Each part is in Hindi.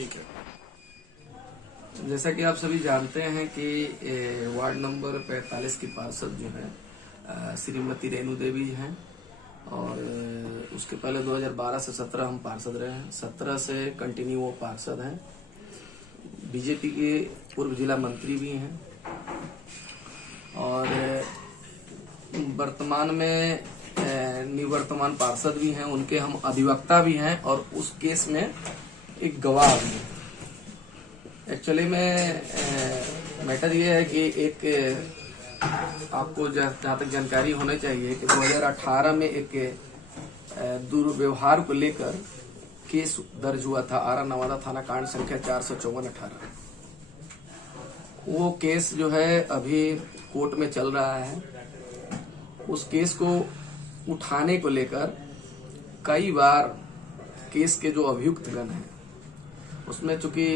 ठीक है। जैसा कि आप सभी जानते हैं कि वार्ड नंबर 45 की पार्षद जो है श्रीमती रेणु देवी हैं और उसके पहले 2012 से 17 हम पार्षद रहे हैं। 17 से कंटिन्यू वो पार्षद हैं। बीजेपी के पूर्व जिला मंत्री भी हैं और वर्तमान में निवर्तमान पार्षद भी हैं। उनके हम अधिवक्ता भी हैं और उस केस में एक गवाह भी है। एक्चुअली में मैटर ये है कि एक आपको जहाँ तक जानकारी होनी चाहिए कि 2018 में एक दुर्व्यवहार को लेकर केस दर्ज हुआ था। आरा नवादा थाना कांड संख्या 454/18। वो केस जो है अभी कोर्ट में चल रहा है। उस केस को उठाने को लेकर कई बार केस के जो अभियुक्तगण हैं उसमें चूंकि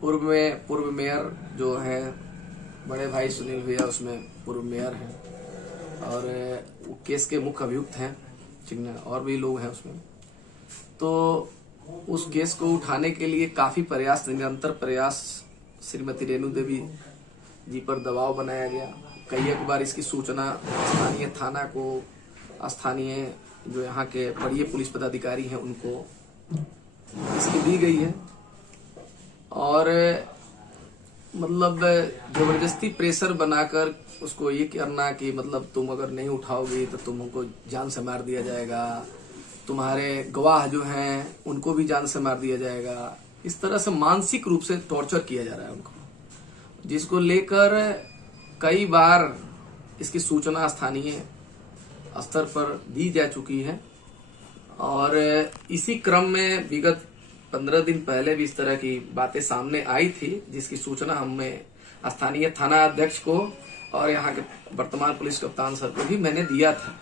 पूर्व मेयर जो है बड़े भाई सुनील भैया उसमें पूर्व मेयर हैं और वो केस के मुख्य अभियुक्त हैं चिन्ह और भी लोग हैं उसमें। तो उस केस को उठाने के लिए काफी प्रयास, निरंतर प्रयास श्रीमती रेणु देवी जी पर दबाव बनाया गया। कई एक बार इसकी सूचना स्थानीय थाना को, स्थानीय जो यहाँ के वरीय पुलिस पदाधिकारी हैं उनको इसकी दी गई है और मतलब जबरदस्ती प्रेशर बनाकर उसको ये करना कि मतलब तुम अगर नहीं उठाओगे तो तुमको जान से मार दिया जाएगा, तुम्हारे गवाह जो हैं उनको भी जान से मार दिया जाएगा। इस तरह से मानसिक रूप से टॉर्चर किया जा रहा है उनको, जिसको लेकर कई बार इसकी सूचना स्थानीय स्तर पर दी जा चुकी है और इसी क्रम में विगत 15 दिन पहले भी इस तरह की बातें सामने आई थी, जिसकी सूचना हमें स्थानीय थाना अध्यक्ष को और यहाँ के वर्तमान पुलिस कप्तान सर को भी मैंने दिया था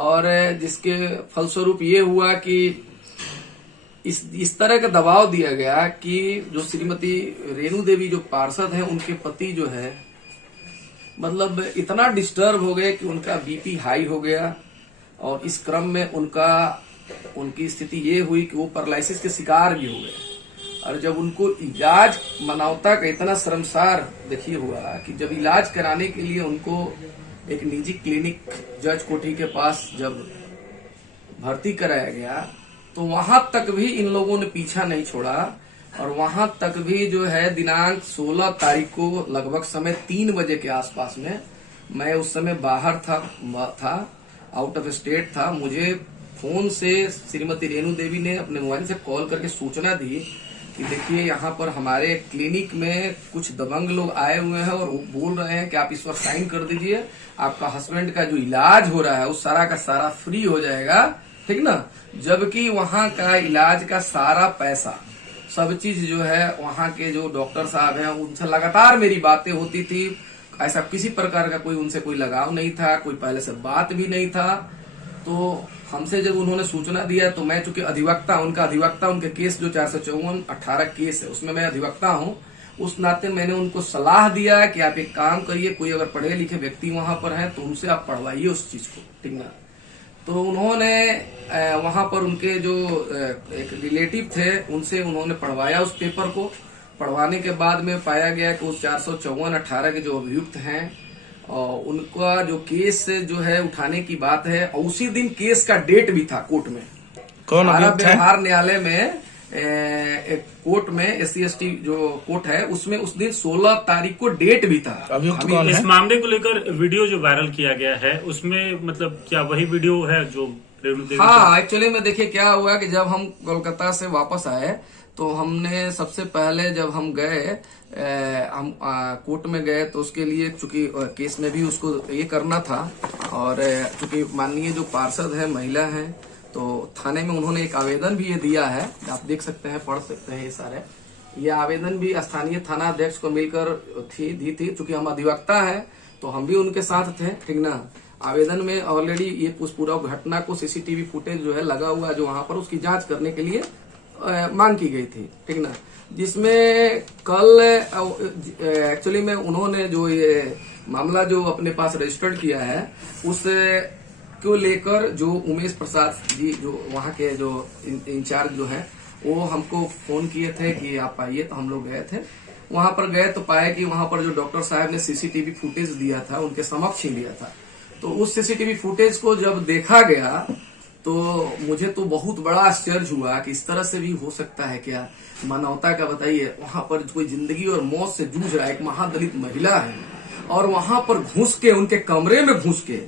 और जिसके फलस्वरूप ये हुआ कि इस तरह का दबाव दिया गया कि जो श्रीमती रेणु देवी जो पार्षद हैं उनके पति जो है मतलब इतना डिस्टर्ब हो गए कि उनका बीपी हाई हो गया और इस क्रम में उनकी स्थिति ये हुई कि वो पैरालिसिस के शिकार भी हो गए। और जब उनको इलाज, मानवता का इतना शर्मसार देखिए हुआ कि जब इलाज कराने के लिए उनको एक निजी क्लिनिक जज कोठी के पास जब भर्ती कराया गया तो वहां तक भी इन लोगों ने पीछा नहीं छोड़ा और वहां तक भी जो है दिनांक 16 तारीख को लगभग समय 3 बजे के आसपास में, मैं उस समय बाहर था आउट ऑफ स्टेट था, मुझे फोन से श्रीमती रेणु देवी ने अपने मोबाइल से कॉल करके सूचना दी कि देखिए यहाँ पर हमारे क्लिनिक में कुछ दबंग लोग आए हुए हैं और वो बोल रहे हैं कि आप इस वक्त साइन कर दीजिए, आपका हस्बैंड का जो इलाज हो रहा है उस सारा का सारा फ्री हो जाएगा, ठीक ना। जबकि वहाँ का इलाज का सारा पैसा, सब चीज जो है वहाँ के जो डॉक्टर साहब हैं उनसे लगातार मेरी बातें होती थी। ऐसा किसी प्रकार का कोई उनसे कोई लगाव नहीं था, कोई पहले से बात भी नहीं था। तो हमसे जब उन्होंने सूचना दिया तो मैं चूंकि अधिवक्ता, उनके केस जो 454/18 केस है उसमें मैं अधिवक्ता हूं, उस नाते मैंने उनको सलाह दिया कि आप एक काम करिए, कोई अगर पढ़े लिखे व्यक्ति वहां पर है तो उनसे आप पढ़वाइए उस चीज को, ठीक ना। तो उन्होंने वहां पर उनके जो एक रिलेटिव थे उनसे उन्होंने पढ़वाया उस पेपर को। पढ़वाने के बाद में पाया गया कि उस 454/18 के जो अभियुक्त हैं और उनका जो केस जो है उठाने की बात है और उसी दिन केस का डेट भी था कोर्ट में। कौन अभियुक्त है? बिहार न्यायालय में एक कोर्ट में SC/ST जो कोर्ट है उसमें उस दिन 16 तारीख को डेट भी था। अभियुक्त कौन है? इस मामले को लेकर वीडियो जो वायरल किया गया है उसमें मतलब क्या वही वीडियो है जो रेणु देवी? हाँ, एक्चुअली में देखिए क्या हुआ कि जब हम कोलकाता से वापस आए तो हमने सबसे पहले जब हम गए हम कोर्ट में गए तो उसके लिए चूंकि केस में भी उसको ये करना था और चूंकि माननीय जो पार्षद है महिला है तो थाने में उन्होंने एक आवेदन भी ये दिया है, आप देख सकते हैं, पढ़ सकते हैं ये सारे। ये आवेदन भी स्थानीय थाना अध्यक्ष को मिलकर दी थी। चूंकि हम अधिवक्ता हैं तो हम भी उनके साथ थे, ठीक ना। आवेदन में ऑलरेडी ये पूरा घटना को CCTV फुटेज जो है लगा हुआ जो वहां पर उसकी जांच करने के लिए मांग की गई थी, ठीक ना। जिसमें कल एक्चुअली में उन्होंने जो ये मामला जो अपने पास रजिस्टर्ड किया है उस को लेकर जो उमेश प्रसाद जी जो वहाँ के जो इंचार्ज जो हैं वो हमको फोन किए थे कि आप आइए, तो हम लोग गए थे। वहां पर गए तो पाए कि वहां पर जो डॉक्टर साहब ने सीसीटीवी फुटेज दिया था उनके समक्ष ही लिया था। तो उस सीसीटीवी फुटेज को जब देखा गया तो मुझे तो बहुत बड़ा आश्चर्य हुआ कि इस तरह से भी हो सकता है क्या। मानवता का बताइए, वहां पर कोई जिंदगी और मौत से जूझ रहा है, एक महादलित महिला है, और वहां पर घुस के, उनके कमरे में घुस के,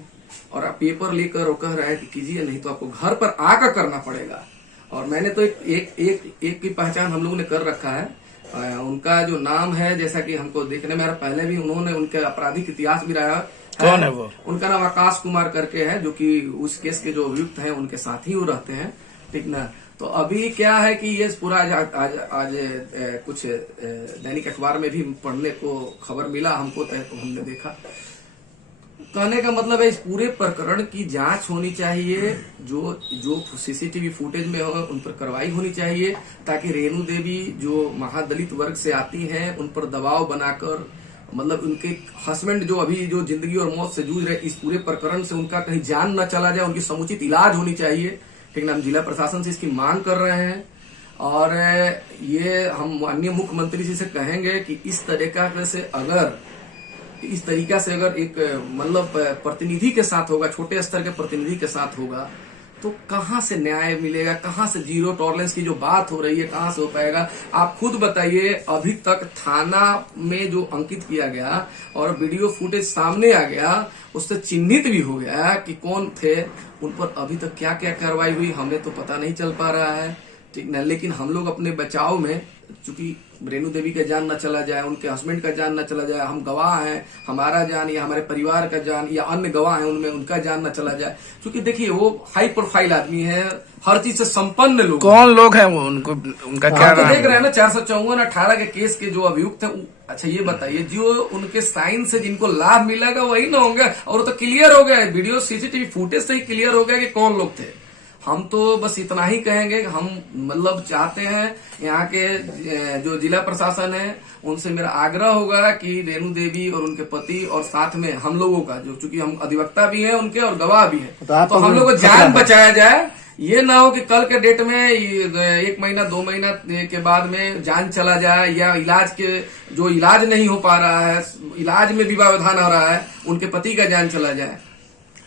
और आप पेपर लेकर वो कह रहे हैं कि कीजिए, नहीं तो आपको घर पर आकर करना पड़ेगा। और मैंने तो एक की पहचान हम लोगों ने कर रखा है। उनका जो नाम है, जैसा कि हमको देखने में पहले भी उन्होंने उनके आपराधिक इतिहास भी रहा है। कौन है वो? उनका नाम आकाश कुमार करके है, जो कि उस केस के जो अभियुक्त हैं उनके साथ ही वो रहते हैं, ठीक ना। तो अभी क्या है कि ये पूरा आज कुछ दैनिक अखबार में भी पढ़ने को खबर मिला हमको, तो हमने देखा। कहने का मतलब है, इस पूरे प्रकरण की जांच होनी चाहिए, जो सीसीटीवी फुटेज में हो उन पर कार्रवाई होनी चाहिए, ताकि रेणु देवी जो महादलित वर्ग से आती हैं उन पर दबाव बनाकर, मतलब उनके हस्बैंड जो अभी जो जिंदगी और मौत से जूझ रहे, इस पूरे प्रकरण से उनका कहीं जान न चला जाए, उनकी समुचित इलाज होनी चाहिए, ठीक ना। हम जिला प्रशासन से इसकी मांग कर रहे हैं, और ये हम माननीय मुख्यमंत्री जी से कहेंगे कि इस तरीका से अगर एक मतलब प्रतिनिधि के साथ होगा, छोटे स्तर के प्रतिनिधि के साथ होगा, तो कहां से न्याय मिलेगा, कहां से जीरो टॉलरेंस की जो बात हो रही है कहां से हो पाएगा। आप खुद बताइए, अभी तक थाना में जो अंकित किया गया और वीडियो फुटेज सामने आ गया, उससे चिन्हित भी हो गया कि कौन थे, उन पर अभी तक क्या क्या कार्रवाई हुई हमें तो पता नहीं चल पा रहा है, ठीक ना। लेकिन हम लोग अपने बचाव में, चूंकि रेणु देवी का जान न चला जाए, उनके हस्बैंड का जान न चला जाए, हम गवाह हैं, हमारा जान या हमारे परिवार का जान या अन्य गवाह हैं उनमें उनका जान न चला जाए, क्योंकि देखिए वो हाई प्रोफाइल आदमी है, हर चीज से संपन्न लोग। कौन लोग हैं वो, उनका क्या नाम? देख रहे हैं ना, 454-18 के केस के जो अभियुक्त हैं। अच्छा ये बताइए, जो उनके साइन से जिनको लाभ मिलेगा वही ना होंगे, और तो क्लियर हो गया, वीडियो सीसीटीवी फुटेज से ही क्लियर हो गया कि कौन लोग थे। हम तो बस इतना ही कहेंगे, हम मतलब चाहते हैं यहाँ के जो जिला प्रशासन है उनसे मेरा आग्रह होगा कि रेणु देवी और उनके पति और साथ में हम लोगों का, जो चूंकि हम अधिवक्ता भी हैं उनके और गवाह भी हैं, तो हम लोग को जान बचाया जाए। ये ना हो कि कल के डेट में 1 महीना 2 महीना के बाद में जान चला जाए, या जो इलाज नहीं हो पा रहा है, इलाज में भी व्यवधान हो रहा है, उनके पति का जान चला जाए।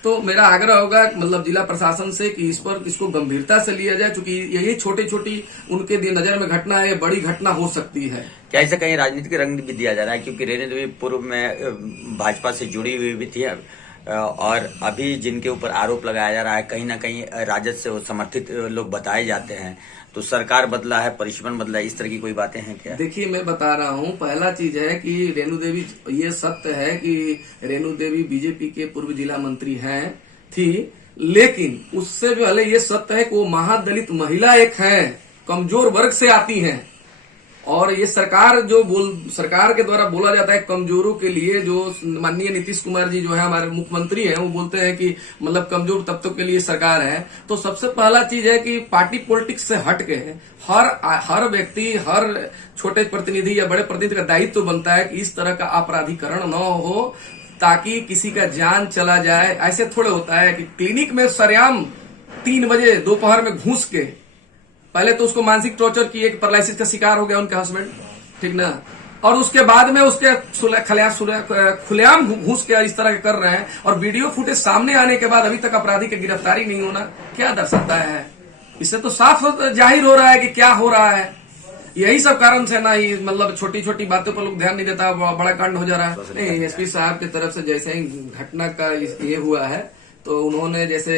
तो मेरा आग्रह होगा मतलब जिला प्रशासन से कि इसको गंभीरता से लिया जाए, क्योंकि यही छोटी छोटी उनके नजर में घटना है, बड़ी घटना हो सकती है। क्या इसे कहीं राजनीतिक रंग भी दिया जा रहा है? क्योंकि रेणु देवी पूर्व में भाजपा से जुड़ी हुई भी थी, और अभी जिनके ऊपर आरोप लगाया जा रहा है कहीं ना कहीं राजद से वो समर्थित लोग बताए जाते हैं, तो सरकार बदला है, परिश्रम बदला है, इस तरह की कोई बातें हैं क्या? देखिए मैं बता रहा हूँ, पहला चीज है कि रेणु देवी, ये सत्य है कि रेणु देवी बीजेपी के पूर्व जिला मंत्री थी, लेकिन उससे पहले ये सत्य है कि वो महादलित महिला एक है, कमजोर वर्ग से आती हैं, और ये सरकार के द्वारा बोला जाता है कमजोरों के लिए, जो माननीय नीतीश कुमार जी जो है हमारे मुख्यमंत्री हैं, वो बोलते हैं कि मतलब कमजोर तबकों के लिए सरकार है। तो सबसे पहला चीज है कि पार्टी पॉलिटिक्स से हट के हर व्यक्ति, हर छोटे प्रतिनिधि या बड़े प्रतिनिधि का दायित्व बनता है कि इस तरह का आपराधिकरण न हो, ताकि किसी का जान चला जाए। ऐसे थोड़े होता है कि क्लिनिक में सरेआम 3 बजे दोपहर में घुस के, पहले तो उसको मानसिक टॉर्चर की, एक पैरालिसिस का शिकार हो गया उनका हस्बैंड, ठीक ना, और उसके बाद में उसके खुलेआम घुस के इस तरह के कर रहे हैं, और वीडियो फुटेज सामने आने के बाद अभी तक अपराधी की गिरफ्तारी नहीं होना क्या दर्शाता है? इससे तो साफ जाहिर हो रहा है कि क्या हो रहा है। यही सब कारण से ना, ये मतलब छोटी छोटी बातों पर लोग ध्यान नहीं देता, बड़ा कांड हो जा रहा है। नहीं, एसपी साहब की तरफ से जैसे ही घटना का ये हुआ है, तो उन्होंने जैसे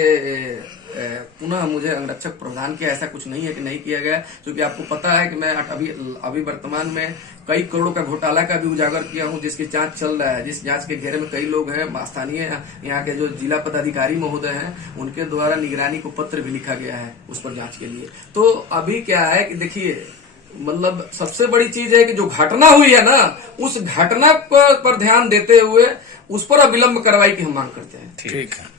पुनः मुझे अंगरक्षक प्रदान किया, ऐसा कुछ नहीं है कि नहीं किया गया, क्योंकि आपको पता है कि मैं अभी वर्तमान में कई करोड़ों का घोटाला का भी उजागर किया हूं, जिसकी जांच चल रहा है, जिस जांच के घेरे में कई लोग हैं, स्थानीय यहाँ के जो जिला पदाधिकारी महोदय हैं, उनके द्वारा निगरानी को पत्र भी लिखा गया है उस पर जांच के लिए। तो अभी क्या है कि देखिए, मतलब सबसे बड़ी चीज है कि जो घटना हुई है ना, उस घटना पर ध्यान देते हुए उस पर अविलंब कार्रवाई की हम मांग करते हैं। ठीक है।